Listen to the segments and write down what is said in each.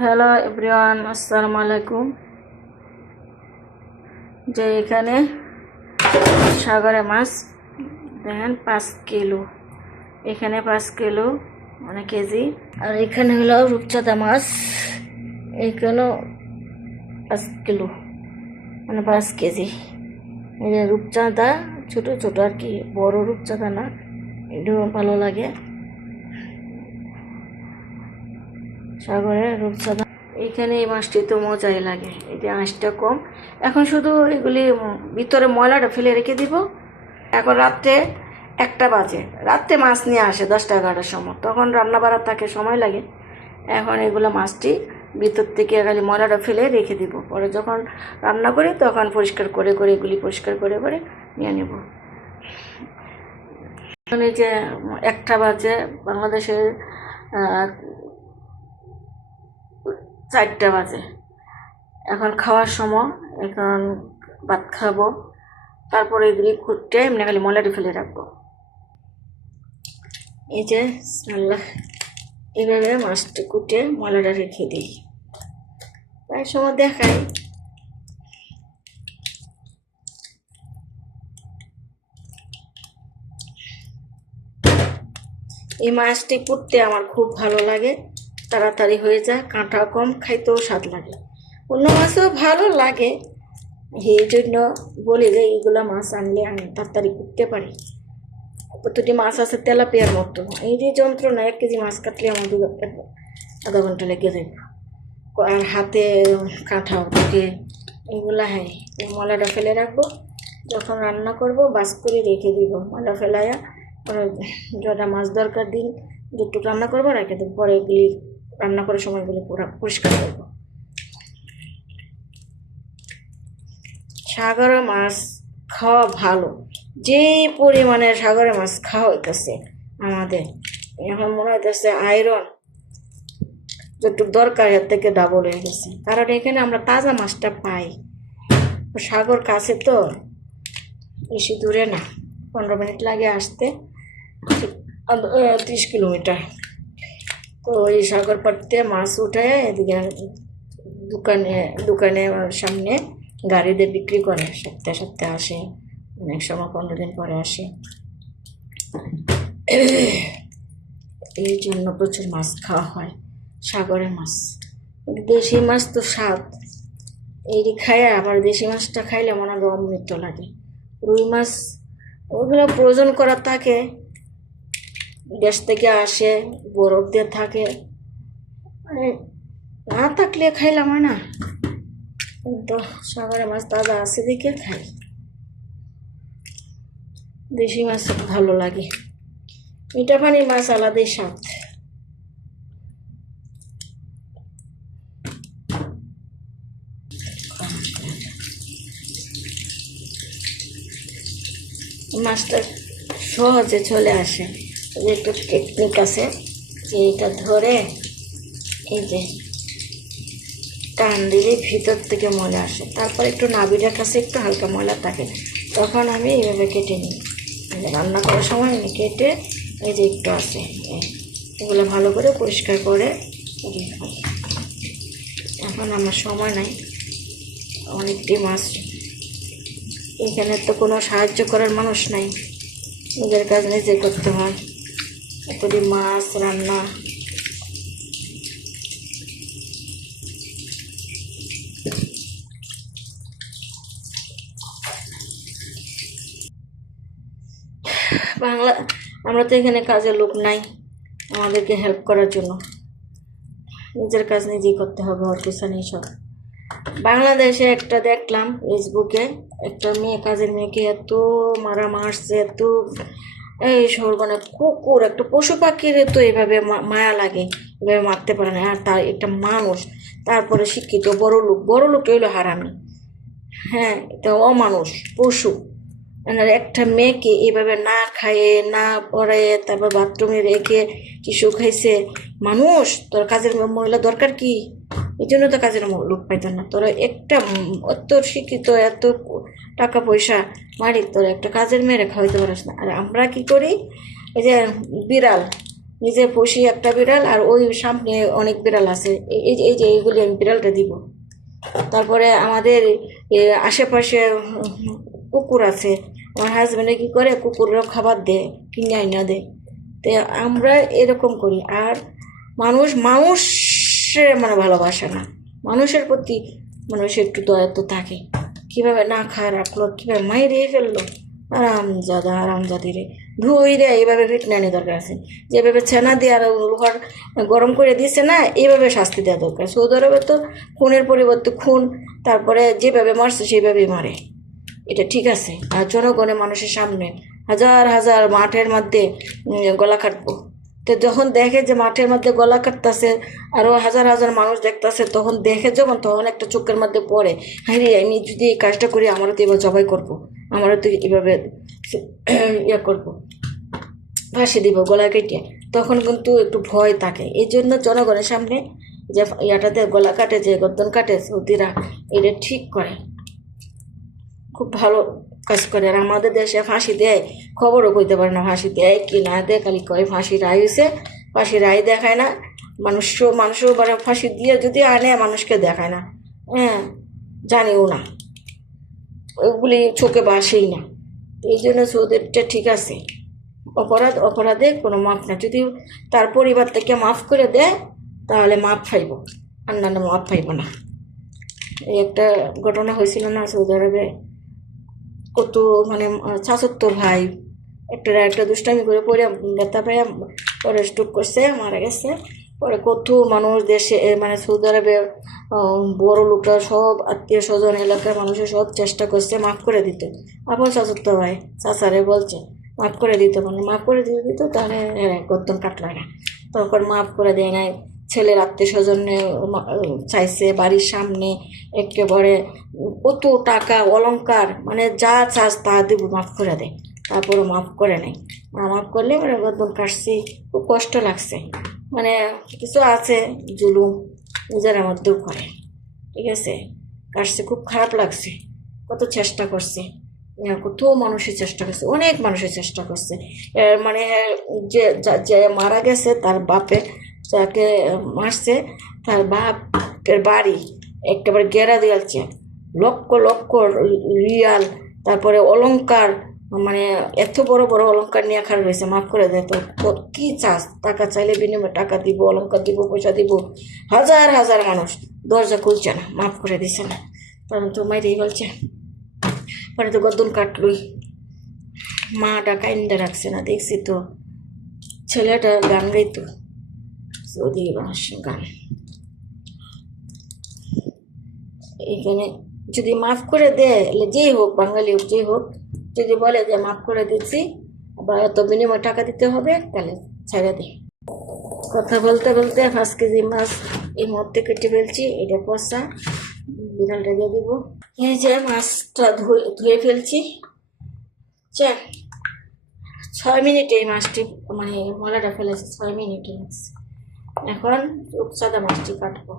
Hello everyone, আসসালামু আলাইকুম। যে এখানে সাগরে মাছ দেখেন 5 কিলো, এখানে 5 কিলো মানে কেজি। আর এখানে হলো রূপচাঁদা মাছ, এখানেও 5 কিলো মানে 5 কেজি। এই যে রূপচাঁদা ছোট ছোট আর কি, বড় রূপচাঁদা না, এটাও ভালো লাগে। সাগরের রূপচাঁদা এইখানে এই মাছটি তো মজাই লাগে, এটা আঁশটা কম। এখন শুধু এগুলি ভিতরে ময়লাটা ফেলে রেখে দিব। এখন রাত্রে 1টা বাজে, রাত্রে মাছ নিয়ে আসে 10টা-11টার সময়, তখন রান্না বাড়ার থাকে সময় লাগে। এখন এগুলো মাছটি ভিতর থেকে খালি ময়লাটা ফেলে রেখে দিব, পরে যখন রান্না করি তখন পরিষ্কার করে করে এগুলি পরিষ্কার করে করে নিয়ে নেব। এখন এই যে 1টা বাজে, বাংলাদেশের 4টা বাজে। এখন খাওয়ার সময়, এখন ভাত খাবো, তারপরে এগুলি কুটে এমনি খালি ময়লাটি ফেলে রাখবো। এই যে আল্লাহ, এইভাবে মাছটা কুটে ময়লাটা রেখে দিই, প্রায় সময় দেখাই। এই মাছটি কুটতে আমার খুব ভালো লাগে, তাড়াতাড়ি হয়ে যায়, কাঁটা কম, খাইতেও স্বাদ লাগে। অন্য মাছও ভালো লাগে, এই জন্য বলি যে এইগুলো মাছ আনলে আমি তাড়াতাড়ি কুটতে পারি। প্রতিটি মাছ আছে তেলাপিয়ার মতো, এই যে যন্ত্রণা, 1 কেজি মাছ কাটলে আমার আধা ঘন্টা লেগে যাবে। আর হাতে কাঁঠাও ঢুকে, এইগুলা হ্যাঁ, এই ময়লাটা ফেলে রাখবো, যখন রান্না করব বাস করে রেখে দিব। ময়লা ফেলাইয়া যেটা মাছ দরকার দিন যেটুকু রান্না করবো রেখে দেবো, পরে এগুলি রান্না করার সময় এগুলি পুরো পরিষ্কার করবো। সাগরের মাছ খাওয়া ভালো, যে পরিমাণে সাগরের মাছ খাওয়া হইতেছে আমাদের, এখন মনে হইতেছে আয়রন যতটুকু দরকার এর থেকে ডাবল হয়ে গেছে, কারণ এখানে আমরা তাজা মাছটা পাই। সাগর কাছে তো, বেশি দূরে না, 15 মিনিট লাগে আসতে, 30 কিলোমিটার। তো এই সাগর পাড়তে মাছ উঠে এদিকে দোকানে সামনে গাড়িতে বিক্রি করে, সপ্তাহে সপ্তাহে আসে, অনেক সময় 15 দিন পরে আসে। এই জন্য প্রচুর মাছ খাওয়া হয়, সাগরের মাছ। দেশি মাছ তো স্বাদ, এই খাইয়া আবার দেশি মাছটা খাইলে মনে হয় অমৃত লাগে। রুই মাছ ওগুলো প্রয়োজন করা থাকে, দেশ থেকে আসে, বরফ দিয়ে থাকে, মানে না থাকলে খাইলাম হয় না, কিন্তু সাগরের মাছ তাজা আছে দেখে খাই। দেশি মাছ ভালো লাগে, মিঠা পানির মাছ আলাদাই স্বাদ। মাছটা সহজে চলে আসে, একটু টেকনিক আছে, যে এটা ধরে এই যে টান দিলে ভিতর থেকে ময়লা আসে, তারপর একটু নাভিটার কাছে একটু হালকা ময়লা থাকে, তখন আমি এইভাবে কেটে নিই। রান্না করার সময় আমি কেটে, এই যে একটু আছে, এগুলো ভালো করে পরিষ্কার করে দিয়ে খাই। এখন আমার সময় নাই, অনেকটি মাছ, এখানে তো কোনো সাহায্য করার মানুষ নাই, নিজের কাজ নিজে করতে হয়। এতটি মাছ রান্না, আমরা তো এখানে কাজের লোক নাই আমাদেরকে হেল্প করার জন্য, নিজের কাজ নিজেই করতে হবে, ওর পিছনে সব। বাংলাদেশে একটা দেখলাম ফেসবুকে, একটা মেয়ে, কাজের মেয়েকে এত মারছে, এত এই সর্বনাশ, কুকুর একটা পশু পাখির তো এইভাবে মায়া লাগে, এভাবে মারতে পারে না। আর তার একটা মানুষ, তারপরে শিক্ষিত বড় লোক হইলো হারামি, হ্যাঁ, এটা অমানুষ, পশু। একটা মেয়েকে এইভাবে না খাইয়ে না পড়াইয়ে তারপর বাথরুমে রেখে কিছু খাইছে। মানুষ, তোর কাজের মহিলা দরকার কি? এই জন্য তো কাজের লোক পাইতাম না। তোরা একটা এত শিক্ষিত, এত টাকা পয়সা মালিক, তোরা একটা কাজের মেয়ে খাওয়াইতে পারিস না। আর আমরা কি করি, এই যে বিড়াল নিজে পুষি একটা বিড়াল, আর ওই সামনে অনেক বিড়াল আছে, এই যে এইগুলি আমি বিড়ালটা দিব। তারপরে আমাদের আশেপাশে কুকুর আছে, আমার হাজব্যান্ডে কী করে কুকুরও খাবার দেয়, কিনে আইনা দেয়। তো আমরা এরকম করি। আর মানুষের মানে ভালোবাসে না, মানুষের প্রতি মানুষের একটু দয়া তো থাকে। কীভাবে না খায় রাখলো, কীভাবে মাইরে ফেললো, আরামজাদি রে, ধুই রে, এইভাবে ফিটনানি দরকার আছে। যেভাবে ছানা দিয়ে আর লোহার গরম করে দিয়েছে না, এইভাবে শাস্তি দেওয়া দরকার। সৌদি আরবে তো খুনের পরিবর্তে খুন, তারপরে যেভাবে মারছে সেইভাবেই মারে, এটা ঠিক আছে। আর জনগণের মানুষের সামনে হাজার হাজার মাঠের মধ্যে গলা কাটবো, তো যখন দেখে যে মাঠের মধ্যে গলা কাটতেছে, আরও হাজার হাজার মানুষ দেখতেছে, তখন দেখে তখন একটা চোখের মধ্যে পড়ে, হ্যাঁ রে, আমি যদি এই কাজটা করি আমারও তো এবার জবাই করবো, আমারও তো এভাবে ইয়ে করবো, ফাঁসি দিব গলা কেটে। তখন কিন্তু একটু ভয় থাকে। এই জন্য জনগণের সামনে যে ইয়াটাতে গলা কাটে, যে গর্দন কাটে, সৌদিরা এটা ঠিক করে, খুব ভালো কাজ করে। আর আমাদের দেশে ফাঁসি দেয়, খবরও কইতে পারে না ফাঁসি দেয় কি না দেয়, খালি কয় ফাঁসি রায় হয়েছে, ফাঁসি রায় দেখায় না। মানুষও মানে ফাঁসি দিয়ে যদি আনে, মানুষকে দেখায় না, হ্যাঁ, জানিও না, ওগুলি চোখে বাসেই না। এই জন্য সৌদিটা ঠিক আছে, অপরাধে কোনো মাফ না। যদি তার পরিবার থেকে মাফ করে দেয় তাহলে মাফ পাইব, আর না মাফ পাইব না। এই একটা ঘটনা হয়েছিল না সৌদি আরবে, কত মানে চাচত্তর ভাই একটা দুষ্টামি করে পরে ব্যথা পাইয়া পরে স্ট্রোক করছে, মারা গেছে। পরে কত মানুষ দেশে মানে সৌদি আরবে বড় লোকরা সব আত্মীয় স্বজন এলাকার মানুষের সব চেষ্টা করছে মাফ করে দিতে। আবার চাচত্তর ভাই চাচারে বলছে মাফ করে দিতে, মানে মাফ করে দিত, তাহলে গর্দন কাটলো না। তখন মাফ করে দেয় নাই। ছেলের আত্মীয় স্বজনে চাইছে, বাড়ির সামনে একেবারে কত টাকা অলংকার, মানে যা চাষ তা দেব, মাফ করে দেয়। তারপরে মাফ করে নেই, মাফ করলে মানে গর্দন কাটছি, খুব কষ্ট লাগছে। মানে কিছু আছে জুলুম নিজের মধ্যেও করে, ঠিক আছে, কাটছে, খুব খারাপ লাগছে। কত চেষ্টা করছে, কত মানুষের চেষ্টা করছে, অনেক মানুষের চেষ্টা করছে। মানে যে মারা গেছে তার বাপে যাকে মারছে, তার বাপের বাড়ি একেবারে গেরা দিয়েছে, লক্ষ লক্ষ রিয়াল, তারপরে অলংকার, মানে এত বড় বড় অলংকার নিয়ে খারাপ হয়েছে, মাফ করে দেয়। তো কী চাস, টাকা চাইলে বিনিময়ে টাকা দিব, অলংকার দিব, পয়সা দিব। হাজার হাজার মানুষ দরজা খুলছে না, মাফ করে দিছে না, তখন তো মাইরেই বলছে। মানে তো গর্দন কাটলই, মাটা কাইন্দা রাখছে না, দেখছি তো। ছেলেটা গান গাইতো, সৌদি ভাষা গান। এখানে যদি মাফ করে দেয়, যেই হোক, বাঙালি হোক যেই হোক, যদি বলে যে মাফ করে দিচ্ছি বা এত বিনিময় টাকা দিতে হবে, তাহলে ছেড়ে দিই। কথা বলতে বলতে 5 কেজি মাছ এই মুহূর্তে কেটে ফেলছি, এটা পচা, বিড়ালটা দিয়ে দিব। এই যে মাছটা ধুয়ে ফেলছি, 6 মিনিটে এই মাছটি মানে মলাটা ফেলেছে, 6 মিনিটে মাছ। এখন সাদা মাছটি কাটবো।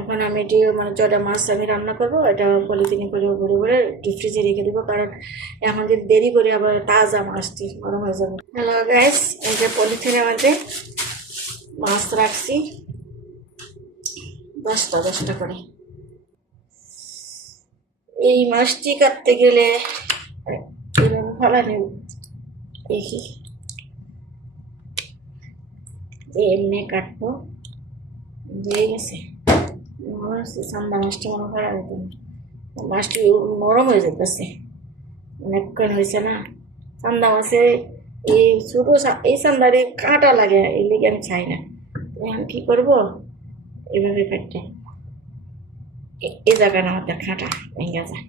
এখন আমি এটি মানে যটা মাছ আমি রান্না করবো, এটা পলিথিনে করে ভরে ভরে ডিপ ফ্রিজে রেখে দেবো, কারণ এখন যদি দেরি করে আবার তাজা মাছটি গরম হয়ে যাবে। হ্যালো গাইস, এই যে পলিথিনের মধ্যে মাছ রাখছি 10টা করে। এই মাছটি কাটতে গেলে এইভাবে ফেলা নেব, দেখি এমনি কাটবো, হয়ে গেছে। সান্দা মাছটি মনে করা যেত, মাছটি নরম হয়ে যেতেছে, অনেকক্ষণ হয়েছে না। সান্দা মাছে এই ছোটো এই সান্দারে কাঁটা লাগে, এই লেগে আমি চাই না। এখন কী করবো, এভাবে কাটতে এই জায়গাটা আমাদের কাঁটা ভেঙে যায়।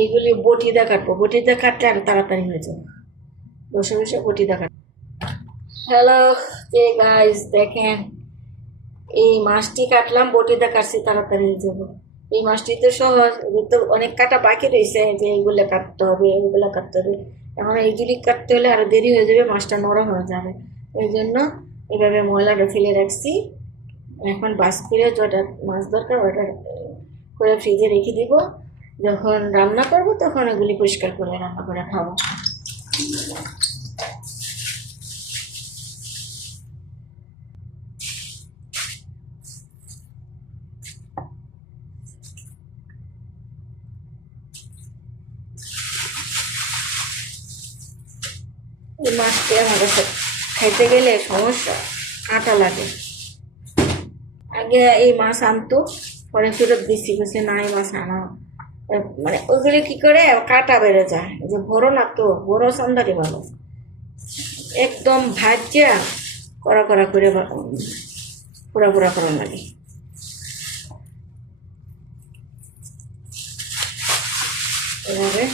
এইগুলি বটিতে কাটবো, বটিতে কাটলে আর তাড়াতাড়ি হয়ে যাবে, বসে বসে বটিতে কাটবো। হ্যালো গাইস, দেখেন এই মাছটি কাটলাম, বটিতে কাটছি, তাড়াতাড়ি হয়ে যাবো। এই মাছটি তো সহজ, এদের তো অনেক কাটা বাকি রয়েছে, যে এইগুলো কাটতে হবে, এইগুলো কাটতে হবে। এখন এইগুলি কাটতে হলে আরো দেরি হয়ে যাবে, মাছটা নরম হয়ে যাবে। এই জন্য এভাবে ময়লাটা ফেলে রাখছি। এখন বাস করে যেটা মাছ দরকার ওটা করে ফ্রিজে রেখে দিব, যখন রান্না করবো তখন ওগুলি পরিষ্কার করে রান্না করে খাবো। এই মাছটি আমার কাছে খাইতে গেলে সমস্যা, কাঁটা লাগে। আগে এই মাছ আনতো, পরে ফেরত দিচ্ছি, বলছে না এই মাছ আনা, মানে ওইগুলি কি করে কাঁটা বেড়ে যায়, যে বড় না তো বড় সন্ধারি ভালো, একদম ভাজা কড়া কড়া করে পুরা পুরা করা লাগে। এভাবে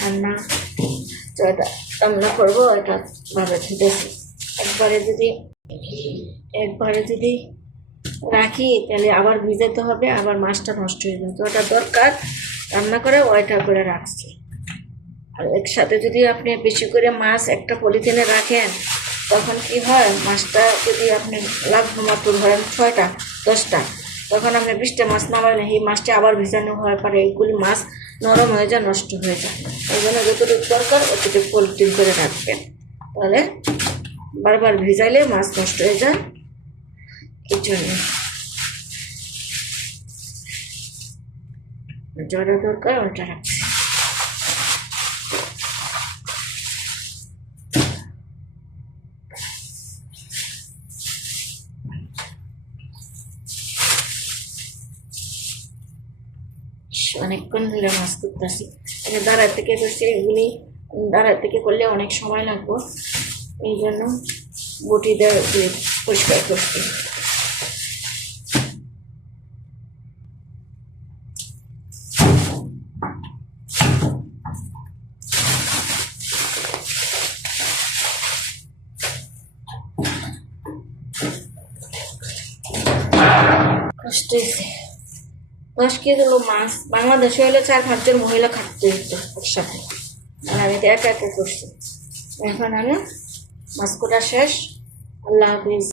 রান্না যেটা রান্না করবো এটা ভাবে ধুতেছি। একবারে যদি রাখি তাহলে আবার ভিজাতে হবে, আবার মাছটা নষ্ট হয়ে যাবে, তো ওটা দরকার রান্না করে ওইটা করে রাখছি। আর একসাথে যদি আপনি বেশি করে মাছ একটা পলিথিনে রাখেন তখন কি হয়, মাছটা যদি আপনি লাগবে মাত্র ধরেন 6টা 10টা, তখন আপনি 20টা মাছ নামালেন, এই মাছটা আবার ভিজানো হওয়ার পরে এইগুলি মাছ নরম হয়ে যায়, নষ্ট হয়ে যায়। এই জন্য যতটুকু দরকার অতটুকু পলিথিন করে রাখবেন, তাহলে বারবার ভিজাইলে মাছ নষ্ট হয়ে যায়। এই জন্য যেটা দরকার ওটা রাখছি। অনেকক্ষণ ধরে মাছ করতেছি, দাঁড়া থেকে করছি, এগুলি দাঁড়া থেকে করলে অনেক সময় লাগবে, এই জন্য বটি দিয়ে পরিষ্কার করছি। কষ্ট হয়েছে। 10 কেজি মাছ বাংলাদেশে হলে 4-5 জন মহিলা খাটতে হতো একসাথে, আর আমি তো একা একা করছি। এখন আমি মাছ কোটা শেষ। আল্লাহ হাফিজ।